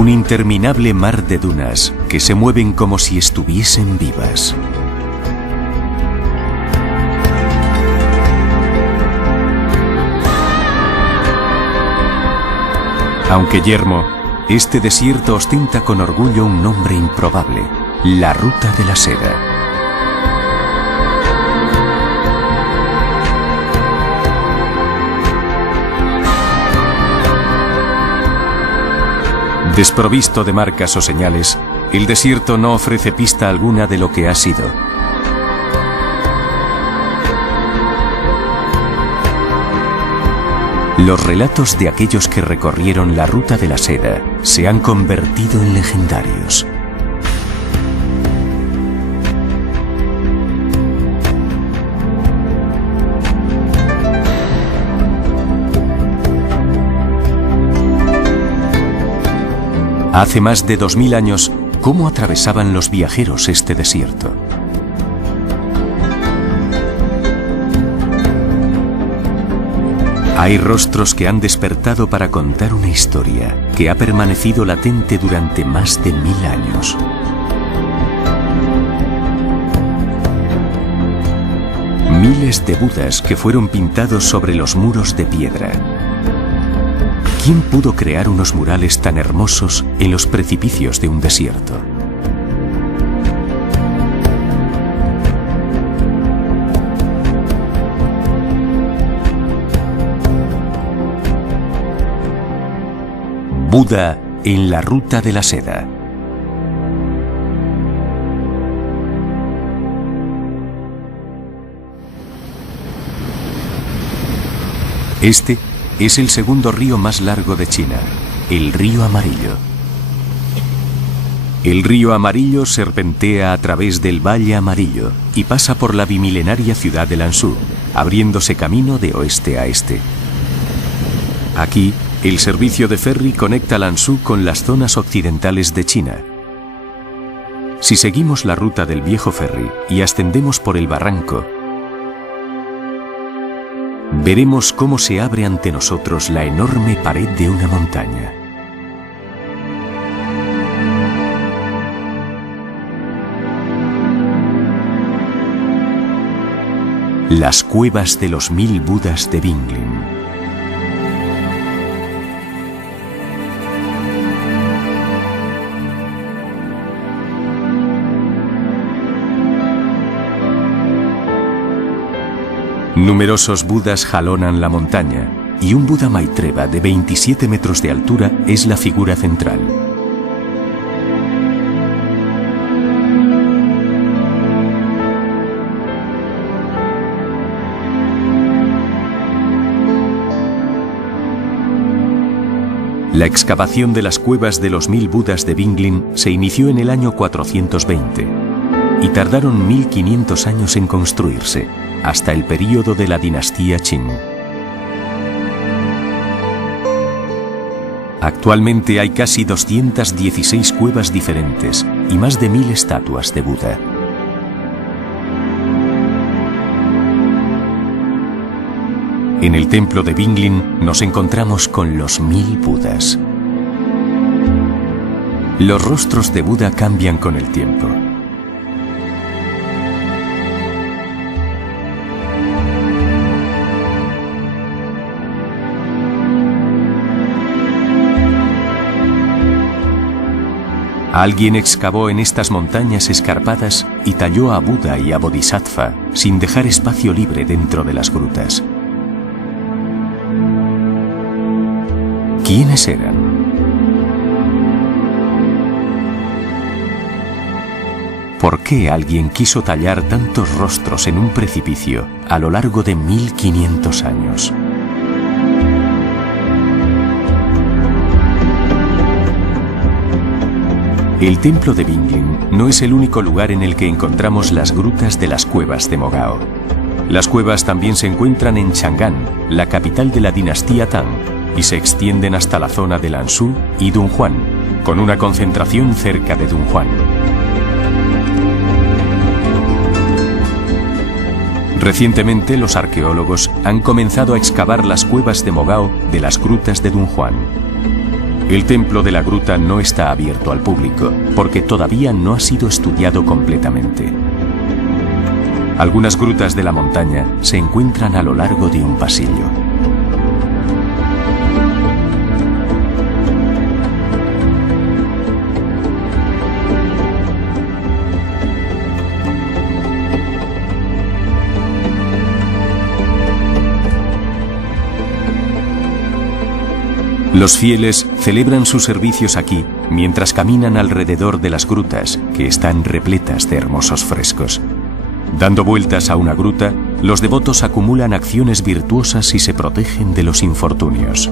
Un interminable mar de dunas que se mueven como si estuviesen vivas. Aunque yermo, este desierto ostenta con orgullo un nombre improbable: la Ruta de la Seda. Desprovisto de marcas o señales, el desierto no ofrece pista alguna de lo que ha sido. Los relatos de aquellos que recorrieron la Ruta de la Seda se han convertido en legendarios. Hace más de 2000 años, ¿cómo atravesaban los viajeros este desierto? Hay rostros que han despertado para contar una historia que ha permanecido latente durante más de 1000 años. Miles de Budas que fueron pintados sobre los muros de piedra. ¿Quién pudo crear unos murales tan hermosos en los precipicios de un desierto? Buda en la Ruta de la Seda. Este es el segundo río más largo de China, el río Amarillo. El río Amarillo serpentea a través del Valle Amarillo y pasa por la bimilenaria ciudad de Lanzhou, abriéndose camino de oeste a este. Aquí, el servicio de ferry conecta Lanzhou con las zonas occidentales de China. Si seguimos la ruta del viejo ferry y ascendemos por el barranco, veremos cómo se abre ante nosotros la enorme pared de una montaña. Las cuevas de los 1000 Budas de Binglin. Numerosos Budas jalonan la montaña, y un Buda Maitreya de 27 metros de altura es la figura central. La excavación de las cuevas de los 1000 Budas de Binglin se inició en el año 420 y tardaron 1500 años en construirse, hasta el período de la dinastía Qing. Actualmente hay casi 216 cuevas diferentes y más de 1000 estatuas de Buda. En el templo de Binglin nos encontramos con los 1000 Budas. Los rostros de Buda cambian con el tiempo. Alguien excavó en estas montañas escarpadas y talló a Buda y a Bodhisattva sin dejar espacio libre dentro de las grutas. ¿Quiénes eran? ¿Por qué alguien quiso tallar tantos rostros en un precipicio a lo largo de 1500 años? El templo de Binglin no es el único lugar en el que encontramos las grutas de las cuevas de Mogao. Las cuevas también se encuentran en Chang'an, la capital de la dinastía Tang, y se extienden hasta la zona de Lanzhou y Dunhuan, con una concentración cerca de Dunhuan. Recientemente los arqueólogos han comenzado a excavar las cuevas de Mogao de las grutas de Dunhuan. El templo de la gruta no está abierto al público, porque todavía no ha sido estudiado completamente. Algunas grutas de la montaña se encuentran a lo largo de un pasillo. Los fieles celebran sus servicios aquí mientras caminan alrededor de las grutas, que están repletas de hermosos frescos. Dando vueltas a una gruta, los devotos acumulan acciones virtuosas y se protegen de los infortunios.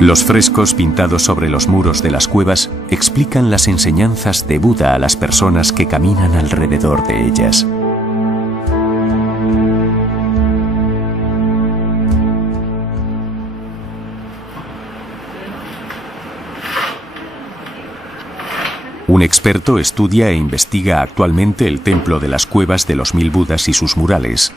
Los frescos pintados sobre los muros de las cuevas explican las enseñanzas de Buda a las personas que caminan alrededor de ellas. Un experto estudia e investiga actualmente el templo de las cuevas de los 1000 Budas y sus murales.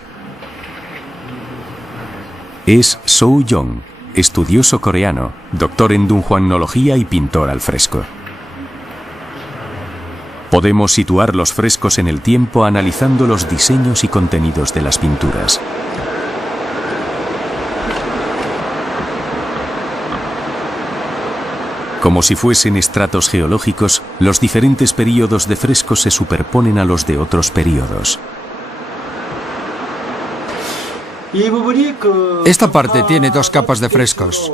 Es Soo Young, estudioso coreano, doctor en dunhuanología y pintor al fresco. Podemos situar los frescos en el tiempo analizando los diseños y contenidos de las pinturas. Como si fuesen estratos geológicos, los diferentes períodos de frescos se superponen a los de otros períodos. Esta parte tiene 2 capas de frescos.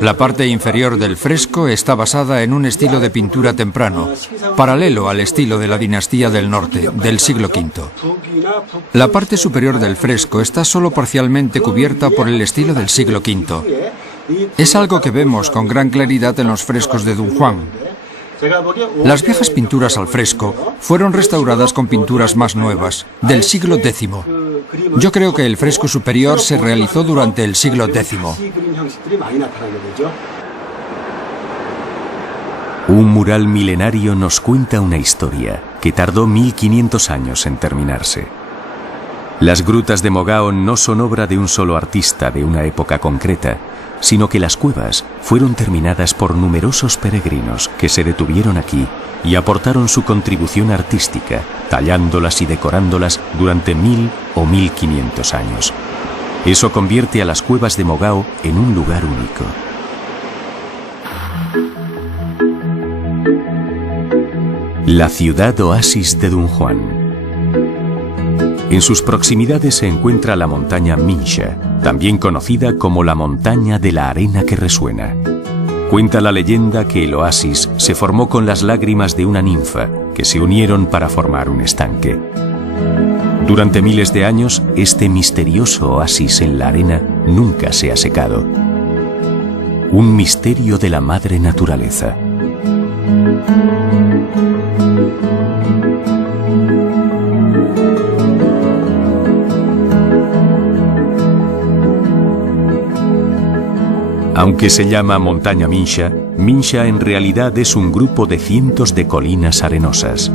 La parte inferior del fresco está basada en un estilo de pintura temprano, paralelo al estilo de la dinastía del norte, del siglo V. La parte superior del fresco está solo parcialmente cubierta por el estilo del siglo V. Es algo que vemos con gran claridad en los frescos de Dunhuang. Las viejas pinturas al fresco fueron restauradas con pinturas más nuevas, del siglo X. Yo creo que el fresco superior se realizó durante el siglo X. Un mural milenario nos cuenta una historia que tardó 1500 años en terminarse. Las grutas de Mogao no son obra de un solo artista de una época concreta, sino que las cuevas fueron terminadas por numerosos peregrinos que se detuvieron aquí y aportaron su contribución artística, tallándolas y decorándolas durante 1000 o 1500 años. Eso convierte a las cuevas de Mogao en un lugar único. La ciudad oasis de Dunhuang. En sus proximidades se encuentra la montaña Minsha, también conocida como la montaña de la arena que resuena. Cuenta la leyenda que el oasis se formó con las lágrimas de una ninfa que se unieron para formar un estanque. Durante miles de años, este misterioso oasis en la arena nunca se ha secado. Un misterio de la madre naturaleza. Aunque se llama montaña Minsha, Minsha en realidad es un grupo de cientos de colinas arenosas.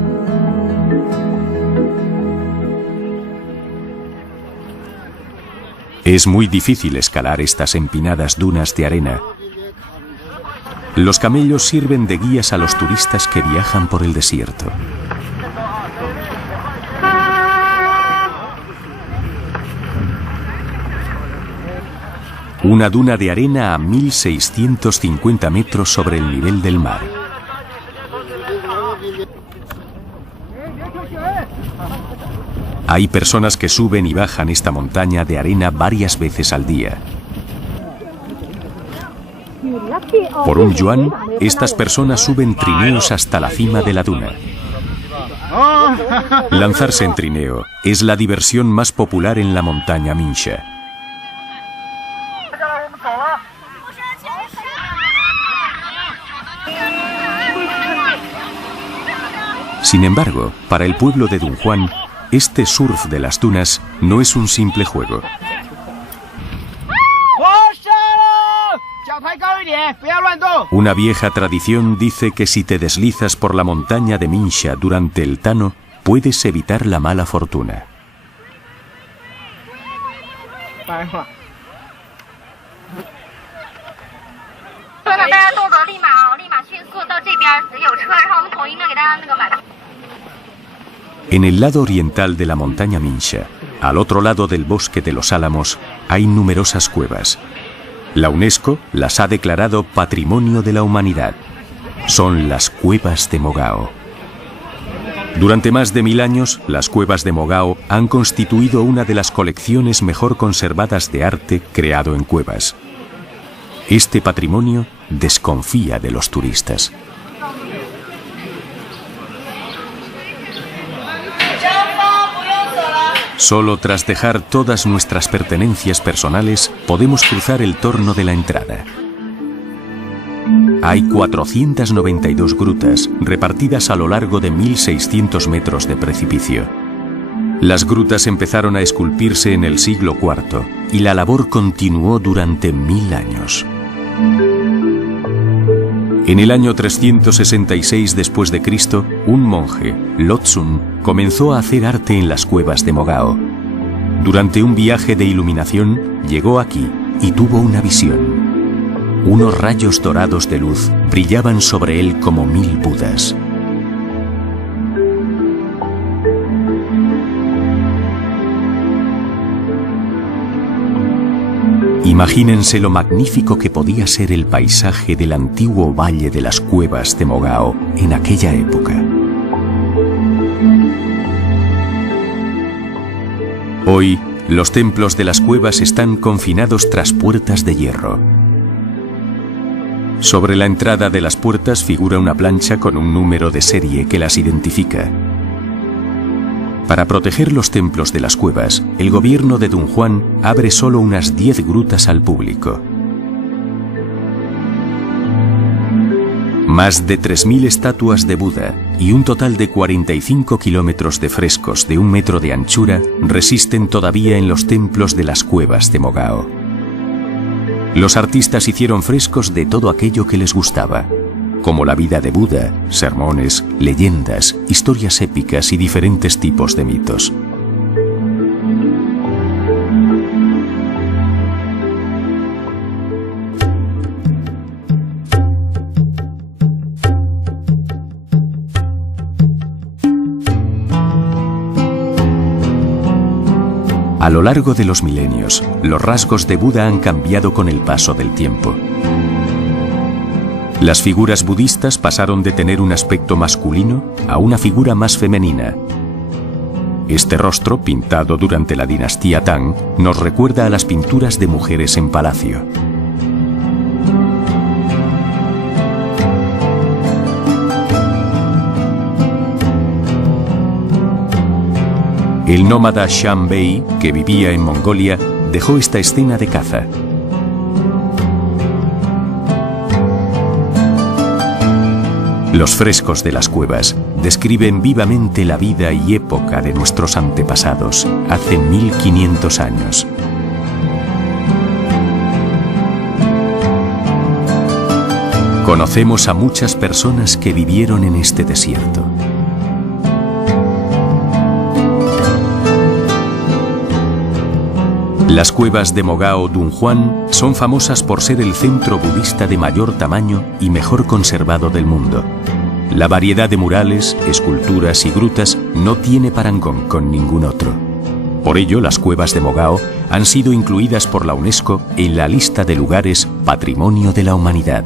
Es muy difícil escalar estas empinadas dunas de arena. Los camellos sirven de guías a los turistas que viajan por el desierto. Una duna de arena a 1650 metros sobre el nivel del mar. Hay personas que suben y bajan esta montaña de arena varias veces al día. Por un yuan, estas personas suben trineos hasta la cima de la duna. Lanzarse en trineo es la diversión más popular en la montaña Minsha. Sin embargo, para el pueblo de Dunhuang, este surf de las dunas no es un simple juego. Una vieja tradición dice que si te deslizas por la montaña de Minsha durante el Tano, puedes evitar la mala fortuna. En el lado oriental de la montaña Minsha, al otro lado del bosque de los Álamos, hay numerosas cuevas. La UNESCO las ha declarado Patrimonio de la Humanidad. Son las cuevas de Mogao. Durante más de 1000 años, las cuevas de Mogao han constituido una de las colecciones mejor conservadas de arte creado en cuevas. Este patrimonio desconfía de los turistas. Solo tras dejar todas nuestras pertenencias personales podemos cruzar el torno de la entrada. Hay 492 grutas repartidas a lo largo de 1600 metros de precipicio. Las grutas empezaron a esculpirse en el siglo IV y la labor continuó durante 1000 años. En el año 366 después de Cristo, un monje, Lotsun, comenzó a hacer arte en las cuevas de Mogao. Durante un viaje de iluminación, llegó aquí y tuvo una visión. Unos rayos dorados de luz brillaban sobre él como 1000 Budas. Imagínense lo magnífico que podía ser el paisaje del antiguo valle de las cuevas de Mogao en aquella época. Hoy, los templos de las cuevas están confinados tras puertas de hierro. Sobre la entrada de las puertas figura una plancha con un número de serie que las identifica. Para proteger los templos de las cuevas, el gobierno de Dunhuang abre solo unas 10 grutas al público. Más de 3000 estatuas de Buda y un total de 45 kilómetros de frescos de 1 metro de anchura resisten todavía en los templos de las cuevas de Mogao. Los artistas hicieron frescos de todo aquello que les gustaba, como la vida de Buda, sermones, leyendas, historias épicas y diferentes tipos de mitos. A lo largo de los milenios, los rasgos de Buda han cambiado con el paso del tiempo. Las figuras budistas pasaron de tener un aspecto masculino a una figura más femenina. Este rostro, pintado durante la dinastía Tang, nos recuerda a las pinturas de mujeres en palacio. El nómada Xian Bei, que vivía en Mongolia, dejó esta escena de caza. Los frescos de las cuevas describen vivamente la vida y época de nuestros antepasados hace 1500 años. Conocemos a muchas personas que vivieron en este desierto. Las cuevas de Mogao Dunhuang son famosas por ser el centro budista de mayor tamaño y mejor conservado del mundo. La variedad de murales, esculturas y grutas no tiene parangón con ningún otro. Por ello, las cuevas de Mogao han sido incluidas por la UNESCO en la lista de lugares Patrimonio de la Humanidad.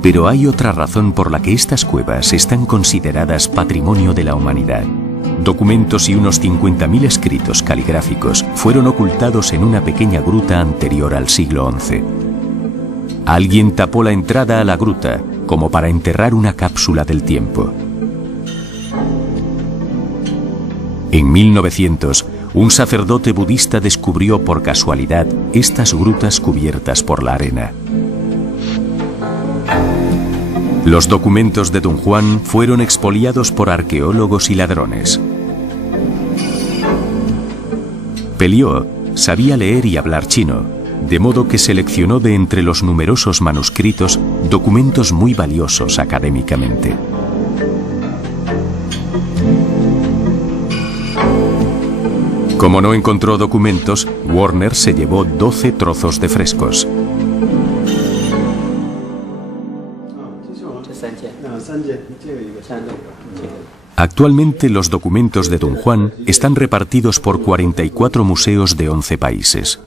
Pero hay otra razón por la que estas cuevas están consideradas Patrimonio de la Humanidad. Documentos y unos 50.000 escritos caligráficos fueron ocultados en una pequeña gruta anterior al siglo XI. Alguien tapó la entrada a la gruta como para enterrar una cápsula del tiempo. En 1900, un sacerdote budista descubrió por casualidad estas grutas cubiertas por la arena. Los documentos de Dunhuang fueron expoliados por arqueólogos y ladrones. Pelliot sabía leer y hablar chino, de modo que seleccionó de entre los numerosos manuscritos documentos muy valiosos académicamente. Como no encontró documentos, Warner se llevó 12 trozos de frescos. Actualmente los documentos de Don Juan están repartidos por 44 museos de 11 países.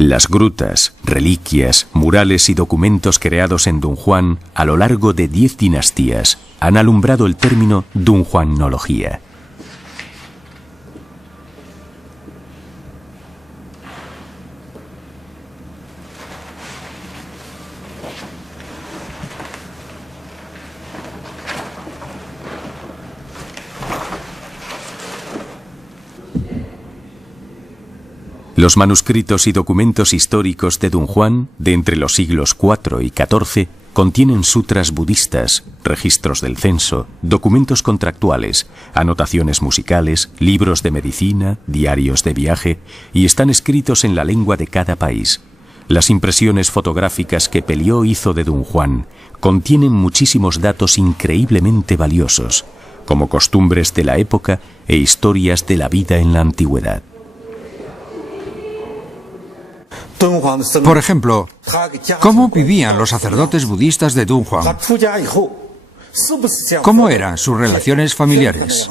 Las grutas, reliquias, murales y documentos creados en Dunhuang a lo largo de 10 dinastías han alumbrado el término dunhuangnología. Los manuscritos y documentos históricos de Dunhuang, de entre los siglos IV y XIV, contienen sutras budistas, registros del censo, documentos contractuales, anotaciones musicales, libros de medicina, diarios de viaje, y están escritos en la lengua de cada país. Las impresiones fotográficas que Pelliot hizo de Dunhuang contienen muchísimos datos increíblemente valiosos, como costumbres de la época e historias de la vida en la antigüedad. Por ejemplo, ¿cómo vivían los sacerdotes budistas de Dunhuang? ¿Cómo eran sus relaciones familiares?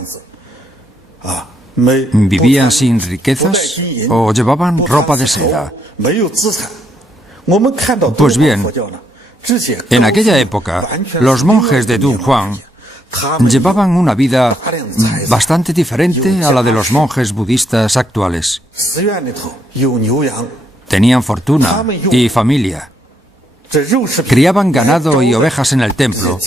¿Vivían sin riquezas o llevaban ropa de seda? Pues bien, en aquella época, los monjes de Dunhuang llevaban una vida bastante diferente a la de los monjes budistas actuales. Tenían fortuna y familia. Criaban ganado y ovejas en el templo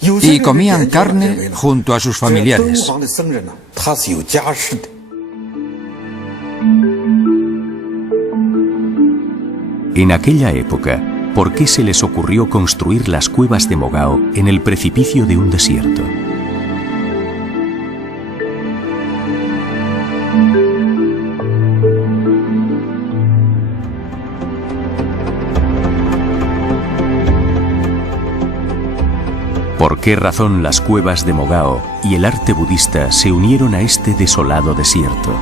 y comían carne junto a sus familiares. En aquella época, ¿por qué se les ocurrió construir las cuevas de Mogao en el precipicio de un desierto? ¿Por qué razón las cuevas de Mogao y el arte budista se unieron a este desolado desierto?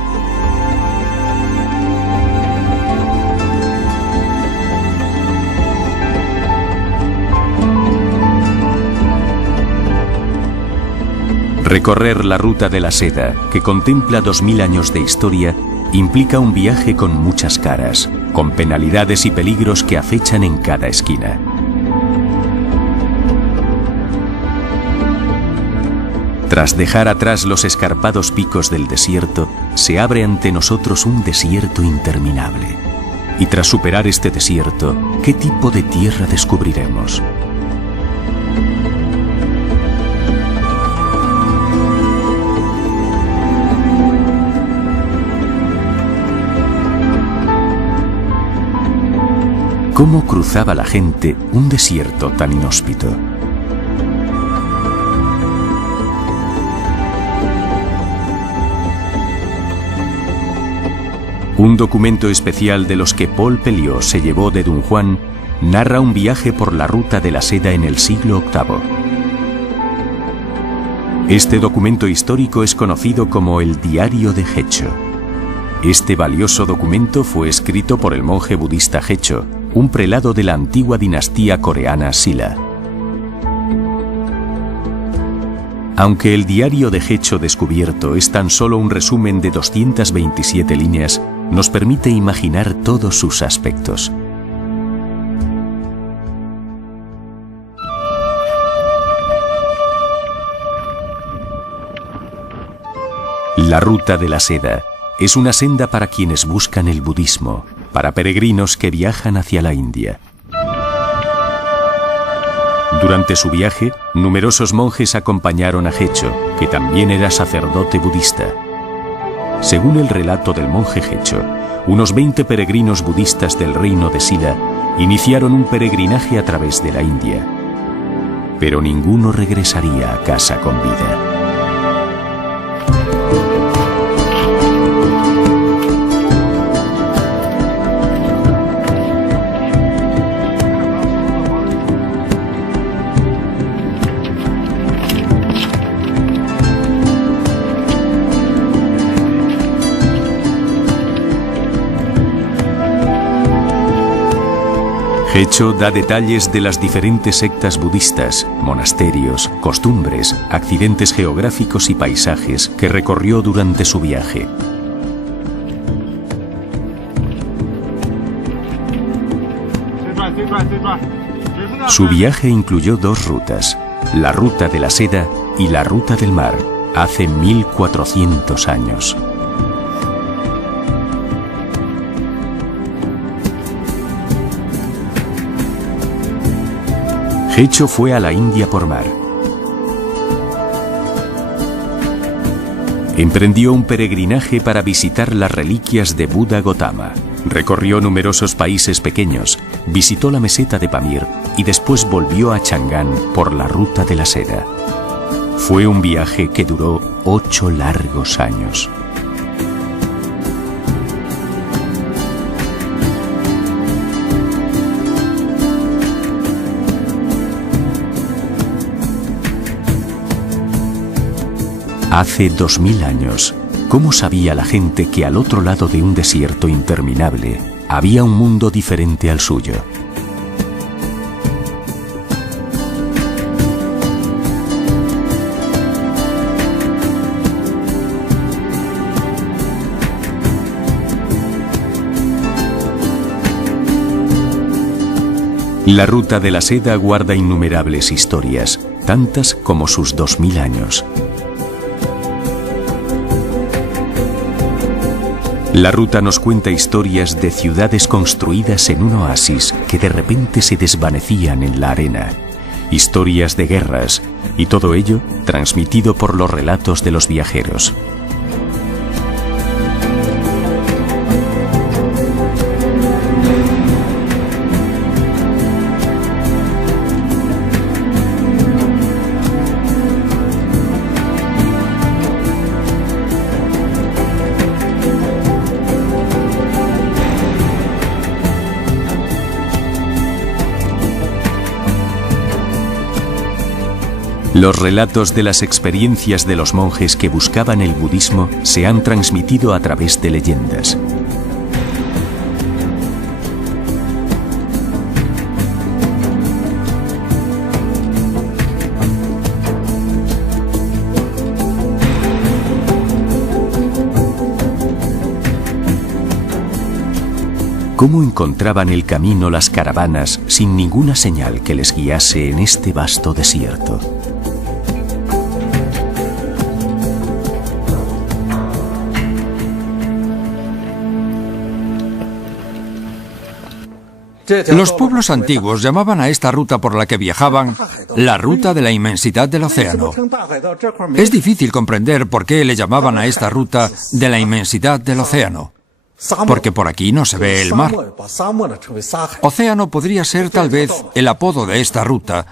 Recorrer la ruta de la seda, que contempla 2000 años de historia, implica un viaje con muchas caras, con penalidades y peligros que acechan en cada esquina. Tras dejar atrás los escarpados picos del desierto, se abre ante nosotros un desierto interminable. Y tras superar este desierto, ¿qué tipo de tierra descubriremos? ¿Cómo cruzaba la gente un desierto tan inhóspito? Un documento especial de los que Paul Pelliot se llevó de Dunhuang narra un viaje por la ruta de la seda en el siglo VIII. Este documento histórico es conocido como el Diario de Hecho. Este valioso documento fue escrito por el monje budista Hecho, un prelado de la antigua dinastía coreana Silla. Aunque el Diario de Hecho descubierto es tan solo un resumen de 227 líneas, nos permite imaginar todos sus aspectos. La ruta de la seda es una senda para quienes buscan el budismo, para peregrinos que viajan hacia la India. Durante su viaje, numerosos monjes acompañaron a Hecho, que también era sacerdote budista. Según el relato del monje Hecho, unos 20 peregrinos budistas del reino de Silla iniciaron un peregrinaje a través de la India, pero ninguno regresaría a casa con vida. Hecho da detalles de las diferentes sectas budistas, monasterios, costumbres, accidentes geográficos y paisajes que recorrió durante su viaje. Su viaje incluyó dos rutas, la ruta de la seda y la ruta del mar, hace 1400 años. Hecho fue a la India por mar. Emprendió un peregrinaje para visitar las reliquias de Buda Gotama. Recorrió numerosos países pequeños, visitó la meseta de Pamir y después volvió a Chang'an por la ruta de la seda. Fue un viaje que duró 8 largos años. Hace 2000 años, ¿cómo sabía la gente que al otro lado de un desierto interminable había un mundo diferente al suyo? La ruta de la seda guarda innumerables historias, tantas como sus 2000 años. La ruta nos cuenta historias de ciudades construidas en un oasis que de repente se desvanecían en la arena, historias de guerras, y todo ello transmitido por los relatos de los viajeros. Los relatos de las experiencias de los monjes que buscaban el budismo se han transmitido a través de leyendas. ¿Cómo encontraban el camino las caravanas sin ninguna señal que les guiase en este vasto desierto? Los pueblos antiguos llamaban a esta ruta por la que viajaban la ruta de la inmensidad del océano. Es difícil comprender por qué le llamaban a esta ruta de la inmensidad del océano, porque por aquí no se ve el mar. Océano podría ser tal vez el apodo de esta ruta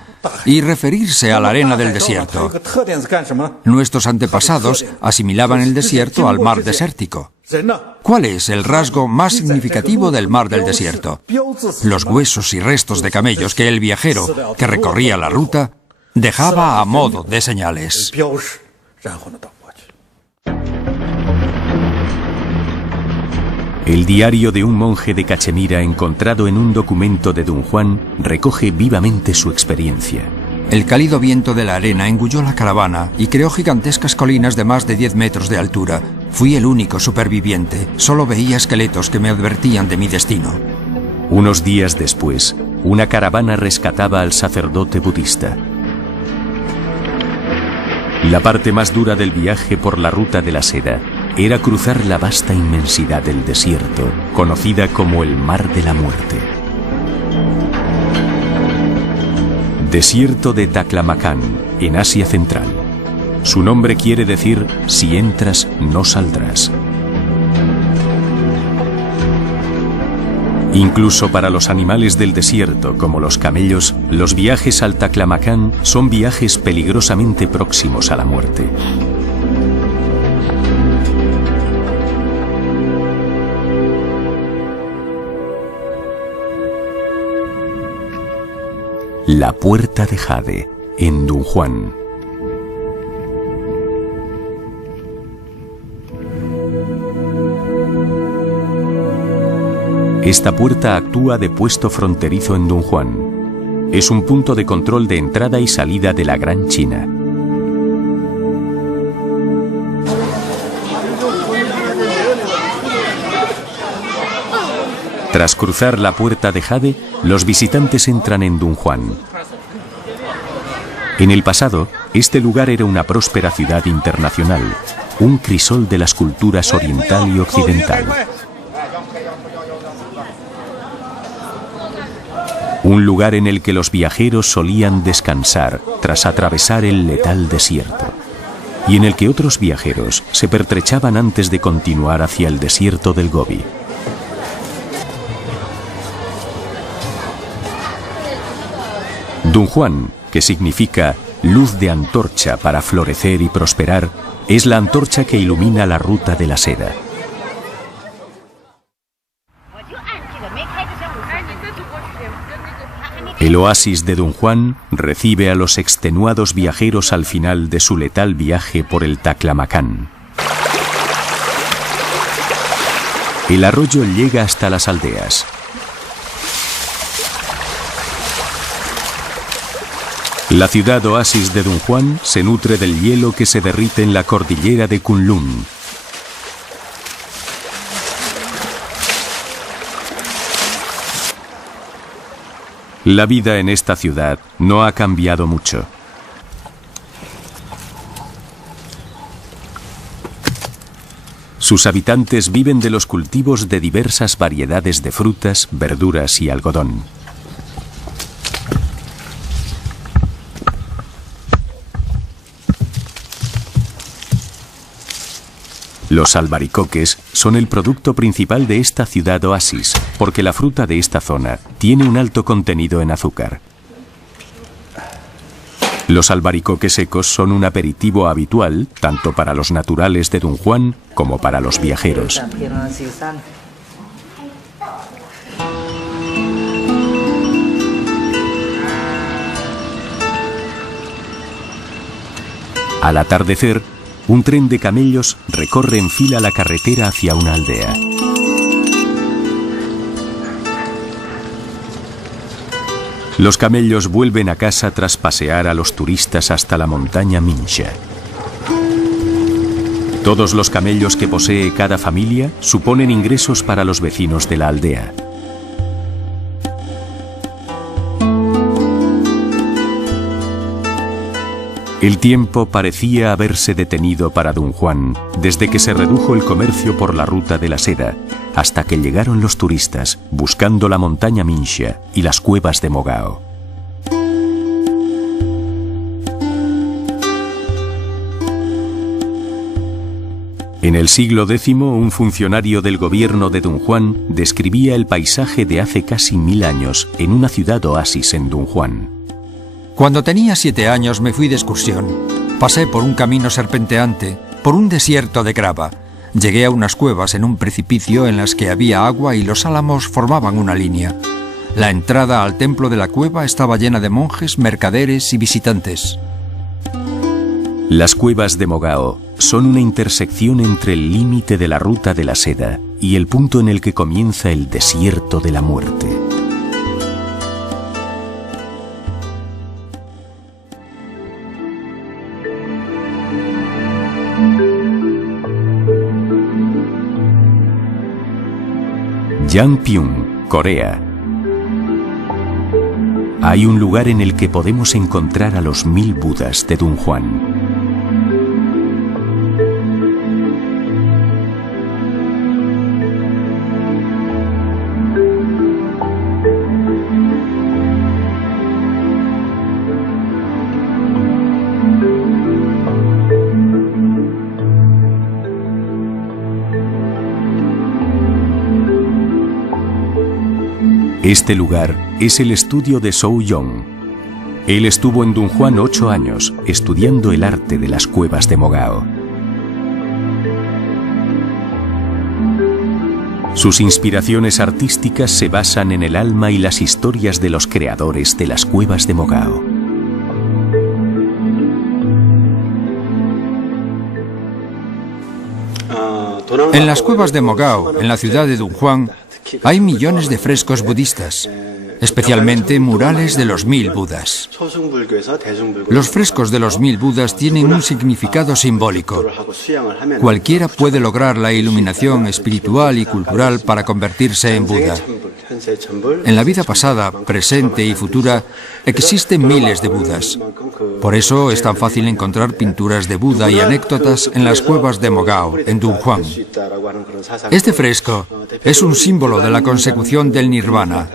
y referirse a la arena del desierto. Nuestros antepasados asimilaban el desierto al mar desértico. ¿Cuál es el rasgo más significativo del mar del desierto? Los huesos y restos de camellos que el viajero que recorría la ruta dejaba a modo de señales. El diario de un monje de Cachemira encontrado en un documento de Don Juan recoge vivamente su experiencia. El cálido viento de la arena engulló la caravana y creó gigantescas colinas de más de 10 metros de altura. Fui el único superviviente. Solo veía esqueletos que me advertían de mi destino. Unos días después, una caravana rescataba al sacerdote budista. La parte más dura del viaje por la ruta de la seda era cruzar la vasta inmensidad del desierto, conocida como el Mar de la Muerte. Desierto de Taklamakan, en Asia Central. Su nombre quiere decir, si entras, no saldrás. Incluso para los animales del desierto, como los camellos, los viajes al Taklamakan son viajes peligrosamente próximos a la muerte. La Puerta de Jade, en Dunhuan. Esta puerta actúa de puesto fronterizo en Dunhuang. Es un punto de control de entrada y salida de la Gran China. Tras cruzar la puerta de jade, los visitantes entran en Dunhuang. En el pasado, este lugar era una próspera ciudad internacional, un crisol de las culturas oriental y occidental. Un lugar en el que los viajeros solían descansar tras atravesar el letal desierto, y en el que otros viajeros se pertrechaban antes de continuar hacia el desierto del Gobi. Dunhuang, que significa luz de antorcha para florecer y prosperar, es la antorcha que ilumina la ruta de la seda. El oasis de Dunhuang recibe a los extenuados viajeros al final de su letal viaje por el Taklamakan. El arroyo llega hasta las aldeas. La ciudad oasis de Dunhuang se nutre del hielo que se derrite en la cordillera de Kunlun. La vida en esta ciudad no ha cambiado mucho. Sus habitantes viven de los cultivos de diversas variedades de frutas, verduras y algodón. Los albaricoques son el producto principal de esta ciudad oasis, porque la fruta de esta zona tiene un alto contenido en azúcar. Los albaricoques secos son un aperitivo habitual tanto para los naturales de Dunhuang como para los viajeros. Al atardecer, un tren de camellos recorre en fila la carretera hacia una aldea. Los camellos vuelven a casa tras pasear a los turistas hasta la montaña Minsha. Todos los camellos que posee cada familia suponen ingresos para los vecinos de la aldea. El tiempo parecía haberse detenido para Dunhuang desde que se redujo el comercio por la ruta de la seda, hasta que llegaron los turistas buscando la montaña Minsha y las cuevas de Mogao. En el siglo X, un funcionario del gobierno de Dunhuang describía el paisaje de hace casi 1000 años en una ciudad oasis en Dunhuang. Cuando tenía 7 años me fui de excursión. Pasé por un camino serpenteante, por un desierto de grava. Llegué a unas cuevas en un precipicio en las que había agua y los álamos formaban una línea. La entrada al templo de la cueva estaba llena de monjes, mercaderes y visitantes. Las cuevas de Mogao son una intersección entre el límite de la ruta de la seda y el punto en el que comienza el desierto de la muerte. Yangpyeong, Corea. Hay un lugar en el que podemos encontrar a los 1000 Budas de Dunhuang. Este lugar es el estudio de Zhou Yong. Él estuvo en Dunhuang 8 años, estudiando el arte de las cuevas de Mogao. Sus inspiraciones artísticas se basan en el alma y las historias de los creadores de las cuevas de Mogao. En las cuevas de Mogao, en la ciudad de Dunhuang, Hay millones de frescos budistas, especialmente murales de los 1000 Budas. Los frescos de los 1000 Budas tienen un significado simbólico. Cualquiera puede lograr la iluminación espiritual y cultural para convertirse en Buda. En la vida pasada, presente y futura, existen miles de Budas. Por eso es tan fácil encontrar pinturas de Buda y anécdotas en las cuevas de Mogao, en Dunhuang. Este fresco es un símbolo de la consecución del nirvana.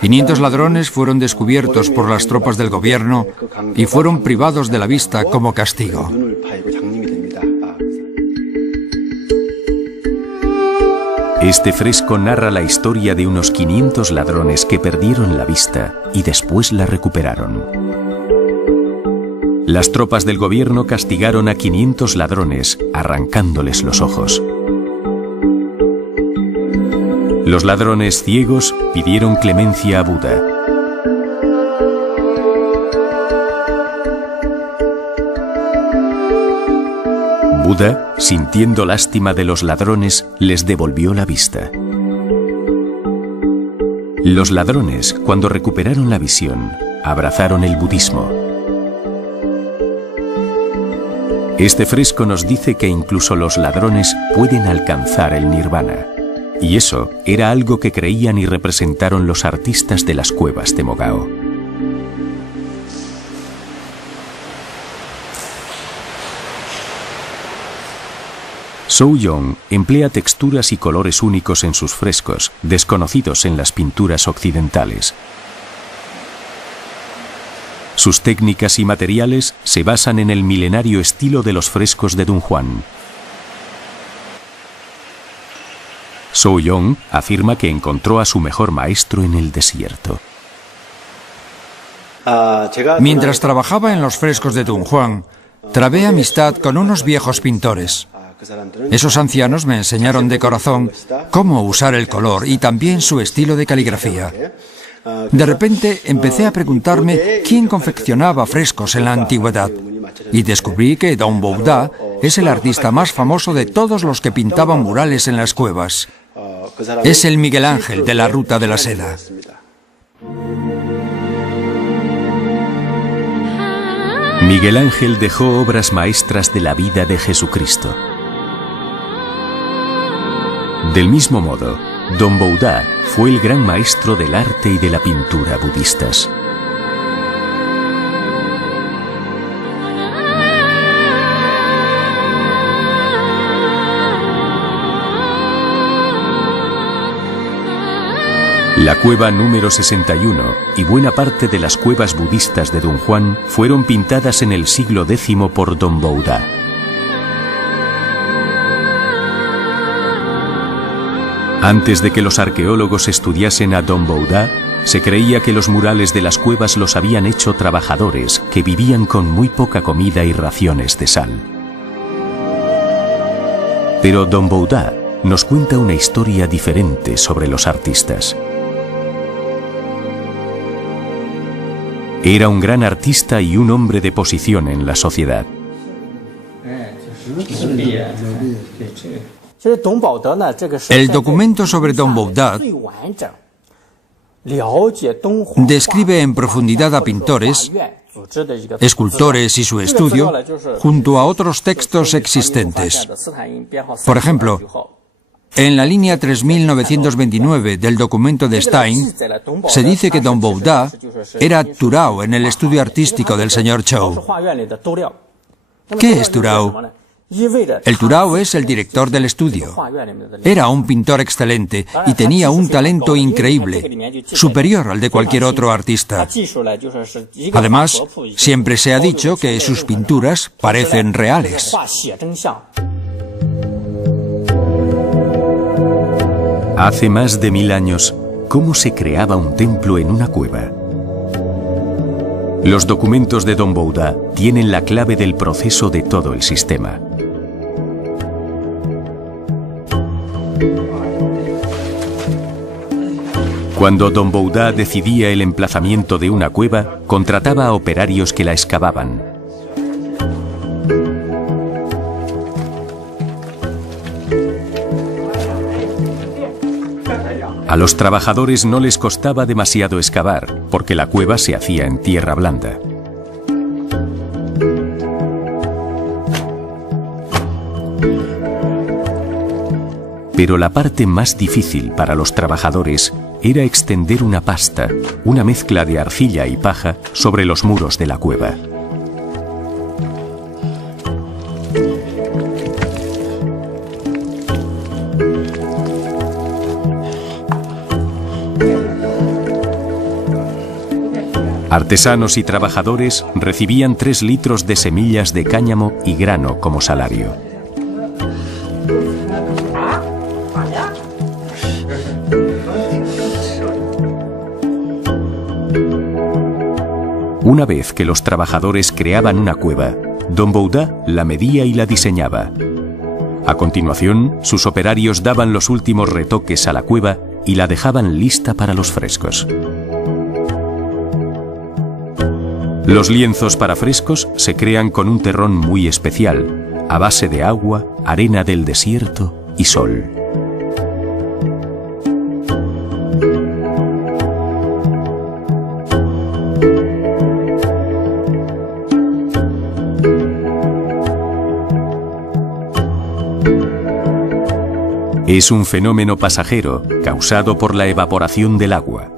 500 ladrones fueron descubiertos por las tropas del gobierno y fueron privados de la vista como castigo. Este fresco narra la historia de unos 500 ladrones que perdieron la vista y después la recuperaron. Las tropas del gobierno castigaron a 500 ladrones, arrancándoles los ojos. Los ladrones ciegos pidieron clemencia a Buda. Buda, sintiendo lástima de los ladrones, les devolvió la vista. Los ladrones, cuando recuperaron la visión, abrazaron el budismo. Este fresco nos dice que incluso los ladrones pueden alcanzar el nirvana. Y eso era algo que creían y representaron los artistas de las cuevas de Mogao. Zhou Yong emplea texturas y colores únicos en sus frescos, desconocidos en las pinturas occidentales. Sus técnicas y materiales se basan en el milenario estilo de los frescos de Dunhuang. Zhou Yong afirma que encontró a su mejor maestro en el desierto. Mientras trabajaba en los frescos de Dunhuang, trabé amistad con unos viejos pintores. Esos ancianos me enseñaron de corazón cómo usar el color y también su estilo de caligrafía. De repente empecé a preguntarme quién confeccionaba frescos en la antigüedad y descubrí que Dombo Da es el artista más famoso de todos los que pintaban murales en las cuevas. Es el Miguel Ángel de la Ruta de la Seda. Miguel Ángel dejó obras maestras de la vida de Jesucristo. Del mismo modo, Dombo Da fue el gran maestro del arte y de la pintura budistas. La cueva número 61 y buena parte de las cuevas budistas de Dunhuang fueron pintadas en el siglo X por Dombo Da. Antes de que los arqueólogos estudiasen a Dombo Da, se creía que los murales de las cuevas los habían hecho trabajadores que vivían con muy poca comida y raciones de sal. Pero Dombo Da nos cuenta una historia diferente sobre los artistas. Era un gran artista y un hombre de posición en la sociedad. El documento sobre Dombo Da describe en profundidad a pintores, escultores y su estudio, junto a otros textos existentes. Por ejemplo, en la línea 3929 del documento de Stein, se dice que Dombo Da era Turao en el estudio artístico del señor Chou. ¿Qué es Turao? El Turao es el director del estudio. Era un pintor excelente y tenía un talento increíble, superior al de cualquier otro artista. Además, siempre se ha dicho que sus pinturas parecen reales. Hace más de 1000 años, ¿cómo se creaba un templo en una cueva? Los documentos de Dombo Da tienen la clave del proceso de todo el sistema. Cuando Dombo Da decidía el emplazamiento de una cueva, contrataba a operarios que la excavaban. A los trabajadores no les costaba demasiado excavar, porque la cueva se hacía en tierra blanda. Pero la parte más difícil para los trabajadores era extender una pasta, una mezcla de arcilla y paja, sobre los muros de la cueva. Artesanos y trabajadores recibían 3 litros de semillas de cáñamo y grano como salario. Una vez que los trabajadores creaban una cueva, Don Bouda la medía y la diseñaba. A continuación, sus operarios daban los últimos retoques a la cueva y la dejaban lista para los frescos. Los lienzos para frescos se crean con un terrón muy especial, a base de agua, arena del desierto y sol. Es un fenómeno pasajero causado por la evaporación del agua.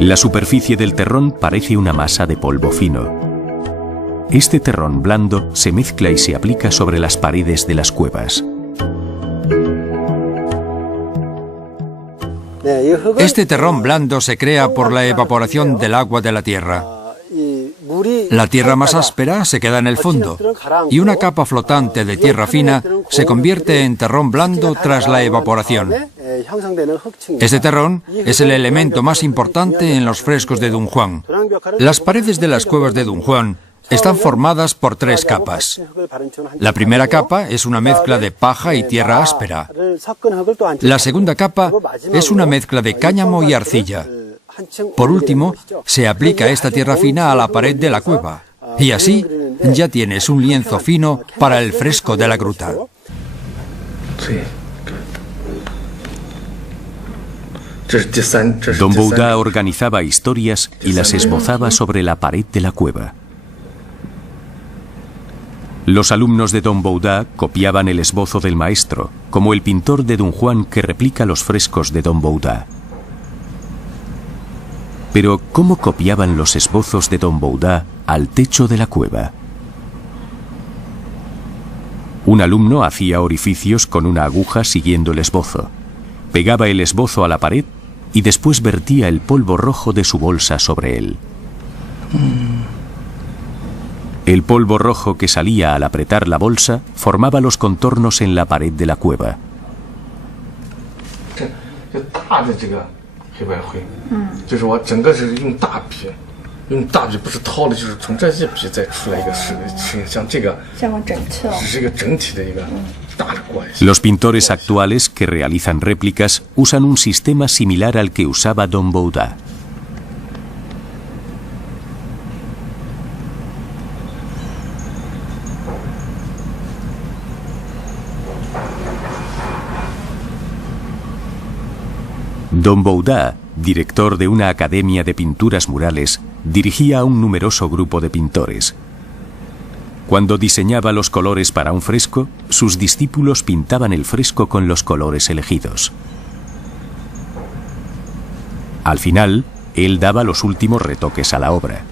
La superficie del terrón parece una masa de polvo fino. Este terrón blando se mezcla y se aplica sobre las paredes de las cuevas. Este terrón blando se crea por la evaporación del agua de la tierra. La tierra más áspera se queda en el fondo y una capa flotante de tierra fina se convierte en terrón blando tras la evaporación. Este terrón es el elemento más importante en los frescos de Dunhuang. Las paredes de las cuevas de Dunhuang están formadas por 3 capas. La primera capa es una mezcla de paja y tierra áspera. La segunda capa es una mezcla de cáñamo y arcilla. Por último, se aplica esta tierra fina a la pared de la cueva. Y así ya tienes un lienzo fino para el fresco de la gruta. Don Bouda organizaba historias y las esbozaba sobre la pared de la cueva. Los alumnos de Don Bouda copiaban el esbozo del maestro, como el pintor de Dunhuang que replica los frescos de Don Bouda. Pero, ¿cómo copiaban los esbozos de Don Bouda al techo de la cueva? Un alumno hacía orificios con una aguja siguiendo el esbozo. Pegaba el esbozo a la pared y después vertía el polvo rojo de su bolsa sobre él. El polvo rojo que salía al apretar la bolsa formaba los contornos en la pared de la cueva. Los pintores actuales que realizan réplicas usan un sistema similar al que usaba Don Bouda. Don Bouda, director de una academia de pinturas murales, dirigía a un numeroso grupo de pintores. Cuando diseñaba los colores para un fresco, sus discípulos pintaban el fresco con los colores elegidos. Al final, él daba los últimos retoques a la obra.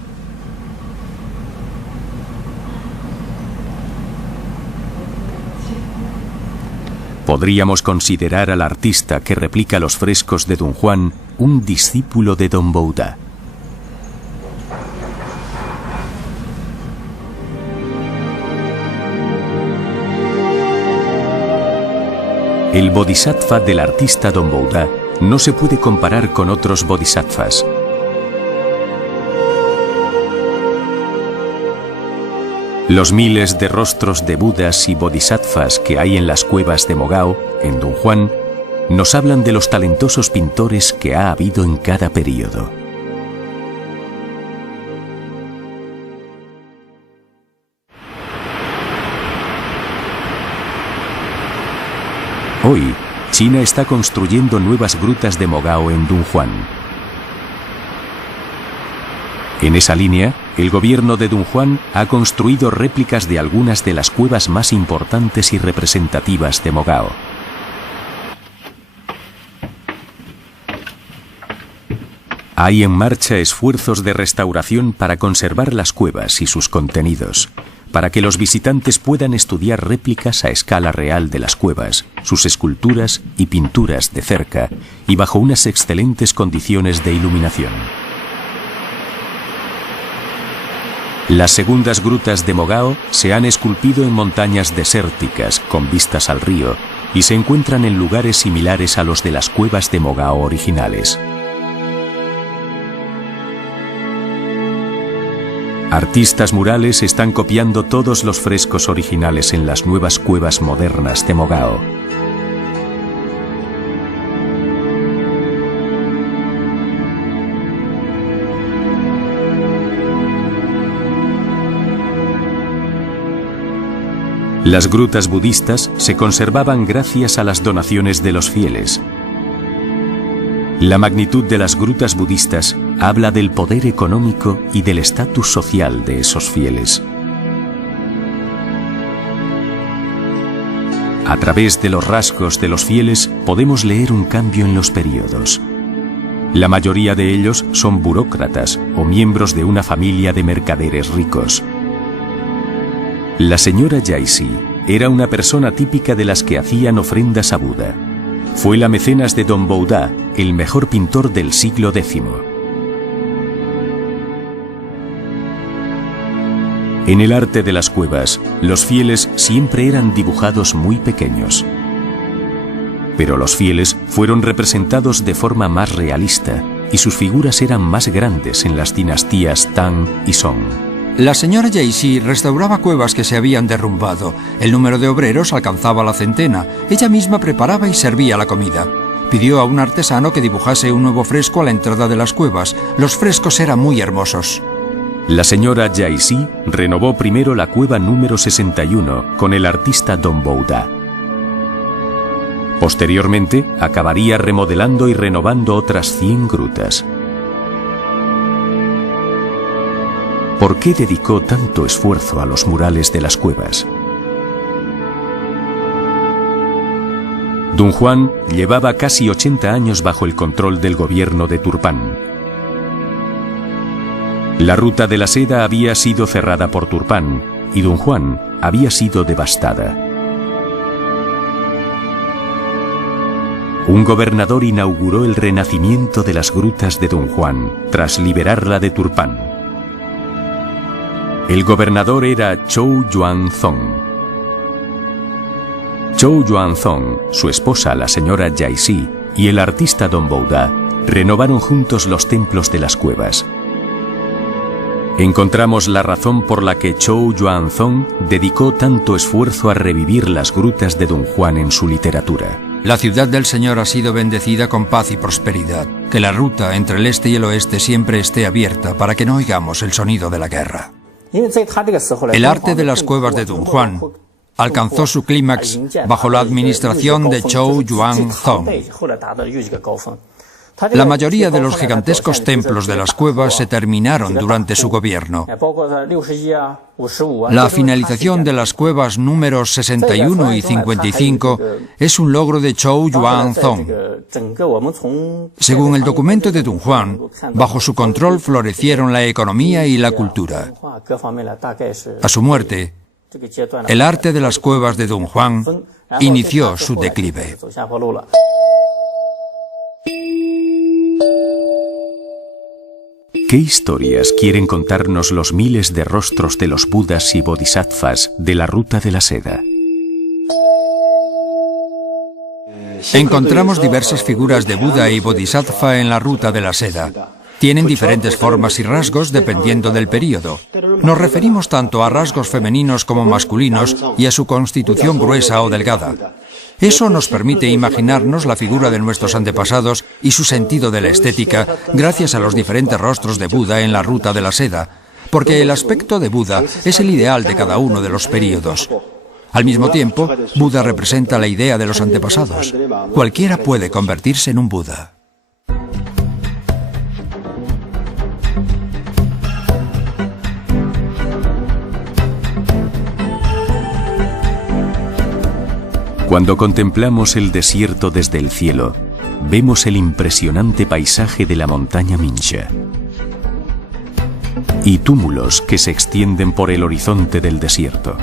Podríamos considerar al artista que replica los frescos de Dunhuang un discípulo de Don Bouda. El bodhisattva del artista Don Bouda no se puede comparar con otros bodhisattvas. Los miles de rostros de budas y bodhisattvas que hay en las cuevas de Mogao, en Dunhuang, nos hablan de los talentosos pintores que ha habido en cada período. Hoy, China está construyendo nuevas grutas de Mogao en Dunhuan. En esa línea, el gobierno de Dunhuan ha construido réplicas de algunas de las cuevas más importantes y representativas de Mogao. Hay en marcha esfuerzos de restauración para conservar las cuevas y sus contenidos, para que los visitantes puedan estudiar réplicas a escala real de las cuevas, sus esculturas y pinturas de cerca y bajo unas excelentes condiciones de iluminación. Las segundas grutas de Mogao se han esculpido en montañas desérticas con vistas al río y se encuentran en lugares similares a los de las cuevas de Mogao originales. Artistas murales están copiando todos los frescos originales en las nuevas cuevas modernas de Mogao. Las grutas budistas se conservaban gracias a las donaciones de los fieles. La magnitud de las grutas budistas habla del poder económico y del estatus social de esos fieles. A través de los rasgos de los fieles podemos leer un cambio en los períodos. La mayoría de ellos son burócratas o miembros de una familia de mercaderes ricos. La señora Yaisi era una persona típica de las que hacían ofrendas a Buda. Fue la mecenas de Don Bouda, el mejor pintor del siglo X. En el arte de las cuevas, los fieles siempre eran dibujados muy pequeños. Pero los fieles fueron representados de forma más realista y sus figuras eran más grandes en las dinastías Tang y Song. La señora Yaisi restauraba cuevas que se habían derrumbado. El número de obreros alcanzaba la centena. Ella misma preparaba y servía la comida. Pidió a un artesano que dibujase un nuevo fresco a la entrada de las cuevas. Los frescos eran muy hermosos. La señora Yaisi renovó primero la cueva número 61 con el artista Don Bouda. Posteriormente, acabaría remodelando y renovando otras 100 grutas. ¿Por qué dedicó tanto esfuerzo a los murales de las cuevas? Dunhuan llevaba casi 80 años bajo el control del gobierno de Turpan. La ruta de la seda había sido cerrada por Turpan y Dunhuan había sido devastada. Un gobernador inauguró el renacimiento de las grutas de Dunhuan tras liberarla de Turpan. El gobernador era Zhou Yuanzong. Zhou Yuanzong, su esposa la señora Yaisi y el artista Don Bouda renovaron juntos los templos de las cuevas. Encontramos la razón por la que Zhou Yuanzong dedicó tanto esfuerzo a revivir las grutas de Dunhuan en su literatura. La ciudad del Señor ha sido bendecida con paz y prosperidad. Que la ruta entre el este y el oeste siempre esté abierta para que no oigamos el sonido de la guerra. El arte de las cuevas de Dunhuan alcanzó su clímax bajo la administración de Zhou Yuanzong. La mayoría de los gigantescos templos de las cuevas se terminaron durante su gobierno. La finalización de las cuevas números 61 y 55 es un logro de Zhou Yuanzong. Según el documento de Dunhuan, bajo su control florecieron la economía y la cultura. A su muerte, el arte de las cuevas de Dunhuan inició su declive. ¿Qué historias quieren contarnos los miles de rostros de los Budas y Bodhisattvas de la ruta de la seda? Encontramos diversas figuras de Buda y Bodhisattva en la ruta de la seda. Tienen diferentes formas y rasgos dependiendo del período. Nos referimos tanto a rasgos femeninos como masculinos y a su constitución gruesa o delgada. Eso nos permite imaginarnos la figura de nuestros antepasados y su sentido de la estética gracias a los diferentes rostros de Buda en la ruta de la seda, porque el aspecto de Buda es el ideal de cada uno de los períodos. Al mismo tiempo, Buda representa la idea de los antepasados. Cualquiera puede convertirse en un Buda. Cuando contemplamos el desierto desde el cielo, vemos el impresionante paisaje de la montaña Minsha y túmulos que se extienden por el horizonte del desierto.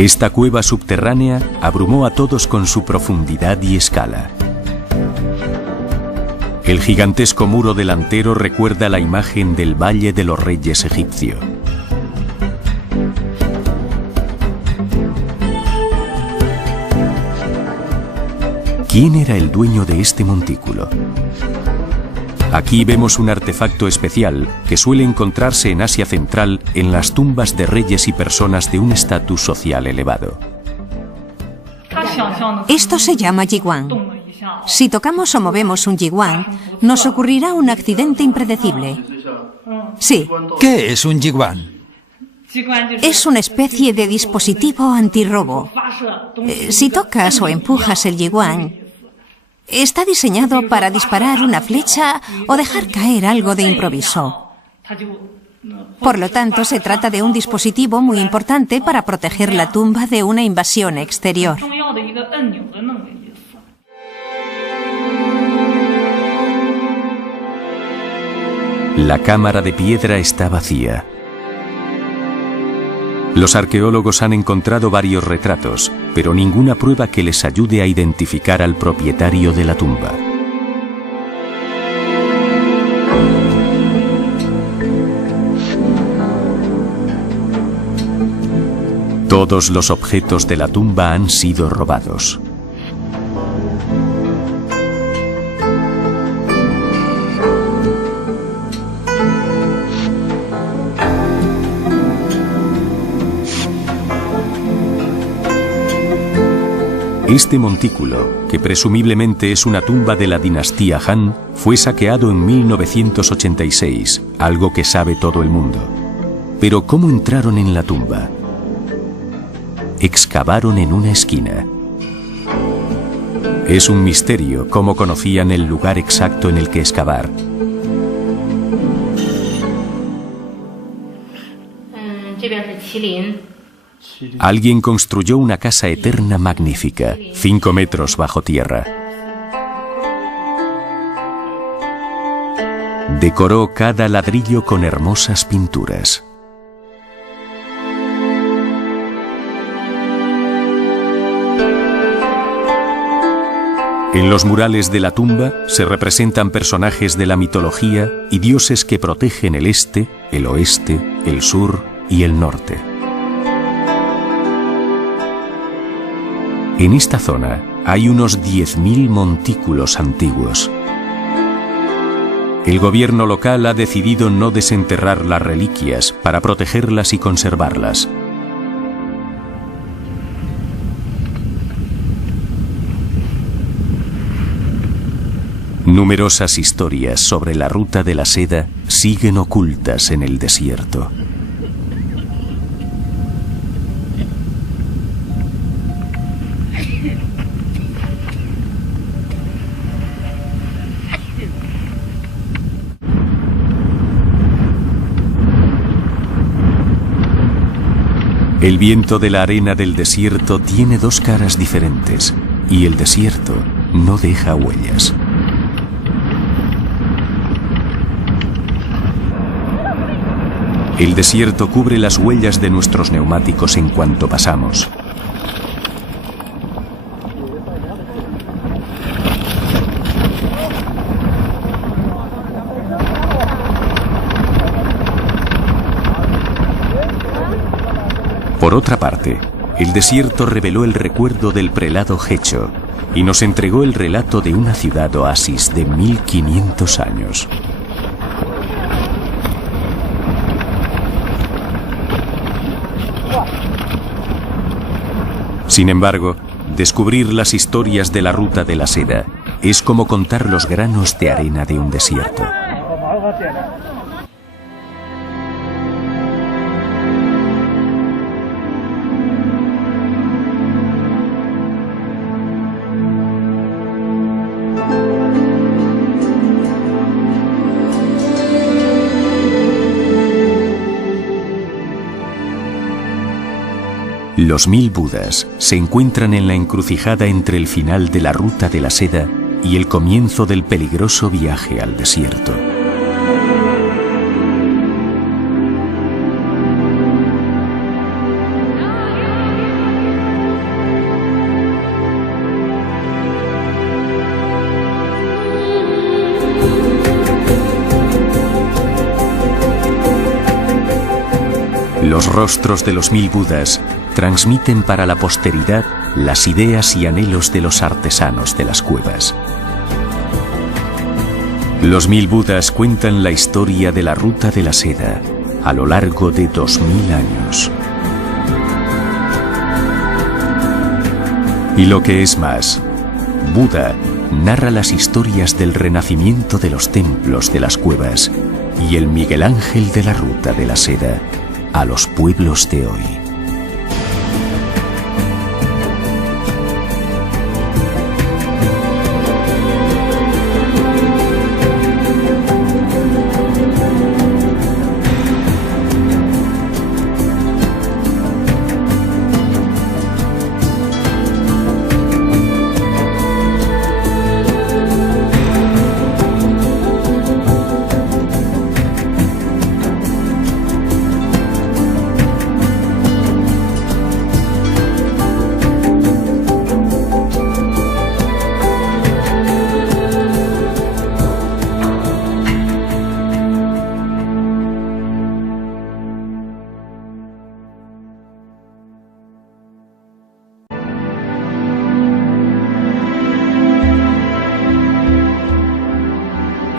Esta cueva subterránea abrumó a todos con su profundidad y escala. El gigantesco muro delantero recuerda la imagen del Valle de los Reyes egipcio. ¿Quién era el dueño de este montículo? Aquí vemos un artefacto especial que suele encontrarse en Asia Central en las tumbas de reyes y personas de un estatus social elevado. Esto se llama Yiguan. Si tocamos o movemos un Yiguan, nos ocurrirá un accidente impredecible. Sí. ¿Qué es un Yiguan? Es una especie de dispositivo antirrobo. Si tocas o empujas el Yiguan, está diseñado para disparar una flecha o dejar caer algo de improviso. Por lo tanto, se trata de un dispositivo muy importante para proteger la tumba de una invasión exterior. La cámara de piedra está vacía. Los arqueólogos han encontrado varios retratos, pero ninguna prueba que les ayude a identificar al propietario de la tumba. Todos los objetos de la tumba han sido robados. Este montículo, que presumiblemente es una tumba de la dinastía Han, fue saqueado en 1986, algo que sabe todo el mundo. Pero ¿cómo entraron en la tumba? Excavaron en una esquina. Es un misterio cómo conocían el lugar exacto en el que excavar. Alguien construyó una casa eterna magnífica, 5 metros bajo tierra. Decoró cada ladrillo con hermosas pinturas. En los murales de la tumba se representan personajes de la mitología y dioses que protegen el este, el oeste, el sur y el norte. En esta zona hay unos 10.000 montículos antiguos. El gobierno local ha decidido no desenterrar las reliquias para protegerlas y conservarlas. Numerosas historias sobre la ruta de la seda siguen ocultas en el desierto. El viento de la arena del desierto tiene dos caras diferentes, y el desierto no deja huellas. El desierto cubre las huellas de nuestros neumáticos en cuanto pasamos. Por otra parte, el desierto reveló el recuerdo del prelado Hecho y nos entregó el relato de una ciudad oasis de 1500 años. Sin embargo, descubrir las historias de la Ruta de la Seda es como contar los granos de arena de un desierto. Los 1000 Budas se encuentran en la encrucijada entre el final de la Ruta de la Seda y el comienzo del peligroso viaje al desierto. Los rostros de los 1000 Budas transmiten para la posteridad las ideas y anhelos de los artesanos de las cuevas. Los 1000 Budas cuentan la historia de la Ruta de la Seda a lo largo de 2000 años. Y lo que es más, Buda narra las historias del renacimiento de los templos de las cuevas y el Miguel Ángel de la Ruta de la Seda a los pueblos de hoy.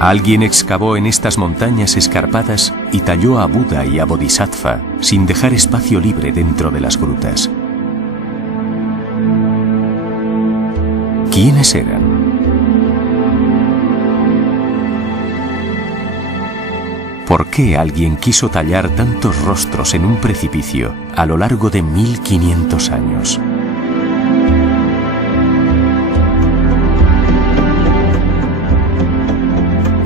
Alguien excavó en estas montañas escarpadas y talló a Buda y a Bodhisattva sin dejar espacio libre dentro de las grutas. ¿Quiénes eran? ¿Por qué alguien quiso tallar tantos rostros en un precipicio a lo largo de 1500 años?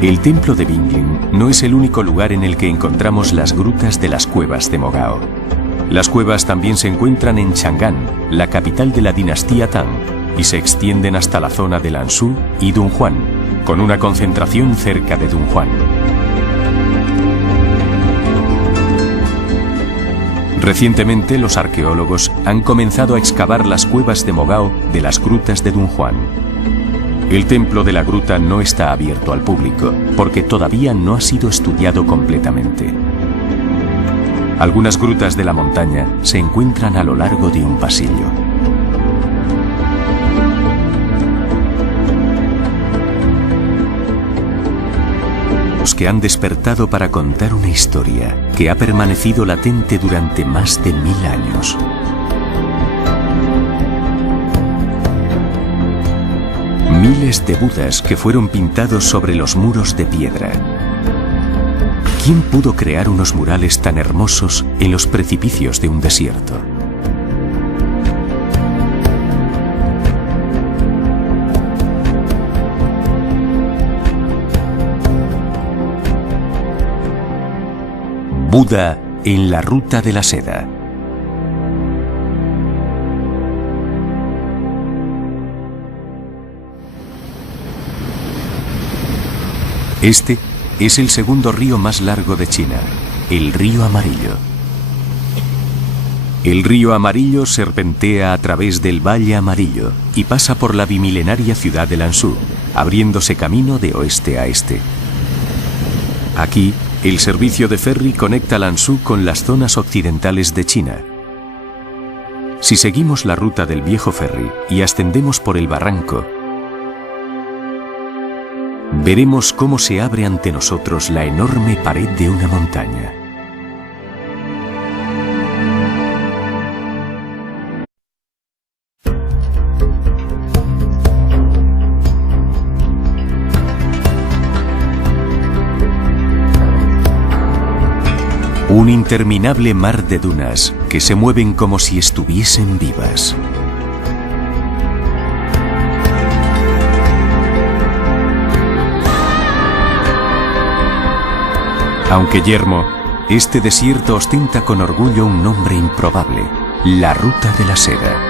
El templo de Bingling no es el único lugar en el que encontramos las grutas de las cuevas de Mogao. Las cuevas también se encuentran en Chang'an, la capital de la dinastía Tang, y se extienden hasta la zona de Lanzhou y Dunhuan, con una concentración cerca de Dunhuan. Recientemente, los arqueólogos han comenzado a excavar las cuevas de Mogao de las grutas de Dunhuan. El templo de la gruta no está abierto al público, porque todavía no ha sido estudiado completamente. Algunas grutas de la montaña se encuentran a lo largo de un pasillo. Los que han despertado para contar una historia que ha permanecido latente durante más de 1000 años. Miles de Budas que fueron pintados sobre los muros de piedra. ¿Quién pudo crear unos murales tan hermosos en los precipicios de un desierto? Buda en la Ruta de la Seda. Este es el segundo río más largo de China, el río Amarillo. El río Amarillo serpentea a través del Valle Amarillo y pasa por la bimilenaria ciudad de Lanzhou, abriéndose camino de oeste a este. Aquí, el servicio de ferry conecta Lanzhou con las zonas occidentales de China. Si seguimos la ruta del viejo ferry y ascendemos por el barranco, veremos cómo se abre ante nosotros la enorme pared de una montaña. Un interminable mar de dunas que se mueven como si estuviesen vivas. Aunque yermo, este desierto ostenta con orgullo un nombre improbable: la Ruta de la Seda.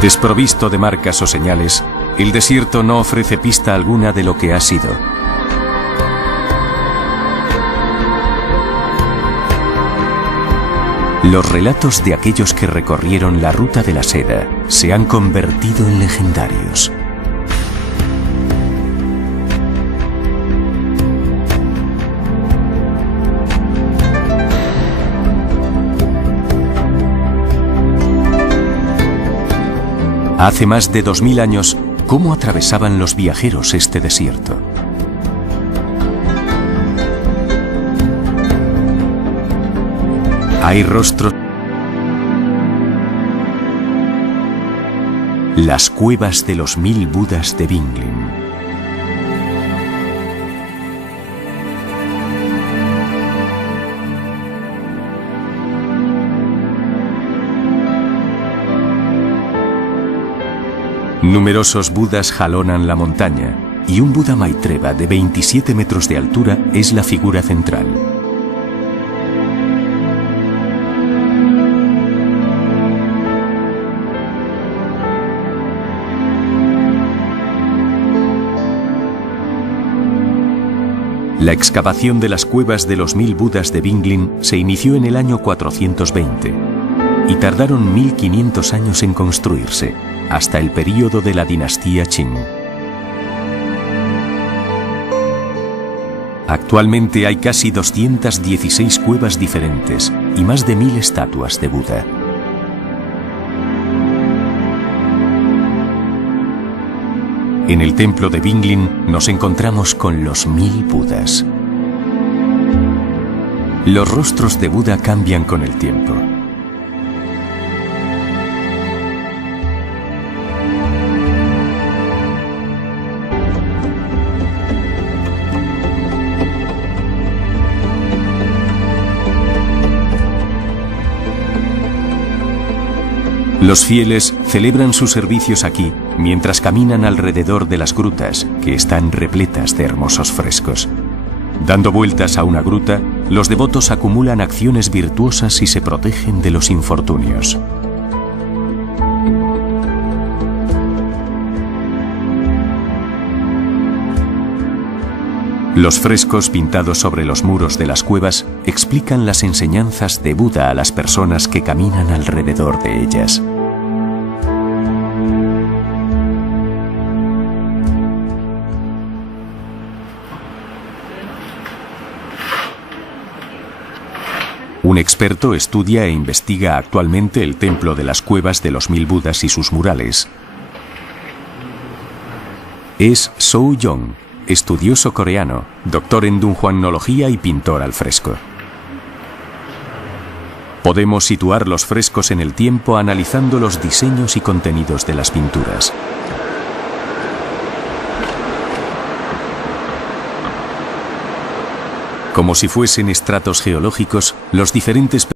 Desprovisto de marcas o señales, el desierto no ofrece pista alguna de lo que ha sido. Los relatos de aquellos que recorrieron la Ruta de la Seda se han convertido en legendarios. Hace más de 2000 años, ¿cómo atravesaban los viajeros este desierto? Hay rostros. Las cuevas de los 1000 Budas de Binglin. Numerosos Budas jalonan la montaña, y un Buda Maitreva de 27 metros de altura es la figura central. La excavación de las cuevas de los 1000 Budas de Binglin se inició en el año 420 y tardaron 1500 años en construirse, hasta el período de la dinastía Qing. Actualmente hay casi 216 cuevas diferentes y más de 1000 estatuas de Buda. En el templo de Binglin nos encontramos con los 1000 Budas. Los rostros de Buda cambian con el tiempo. Los fieles celebran sus servicios aquí mientras caminan alrededor de las grutas, que están repletas de hermosos frescos. Dando vueltas a una gruta, los devotos acumulan acciones virtuosas y se protegen de los infortunios. Los frescos pintados sobre los muros de las cuevas explican las enseñanzas de Buda a las personas que caminan alrededor de ellas. Un experto estudia e investiga actualmente el templo de las cuevas de los 1000 Budas y sus murales. Es Soo Young, estudioso coreano, doctor en dunhuanología y pintor al fresco. Podemos situar los frescos en el tiempo analizando los diseños y contenidos de las pinturas. Como si fuesen estratos geológicos, los diferentes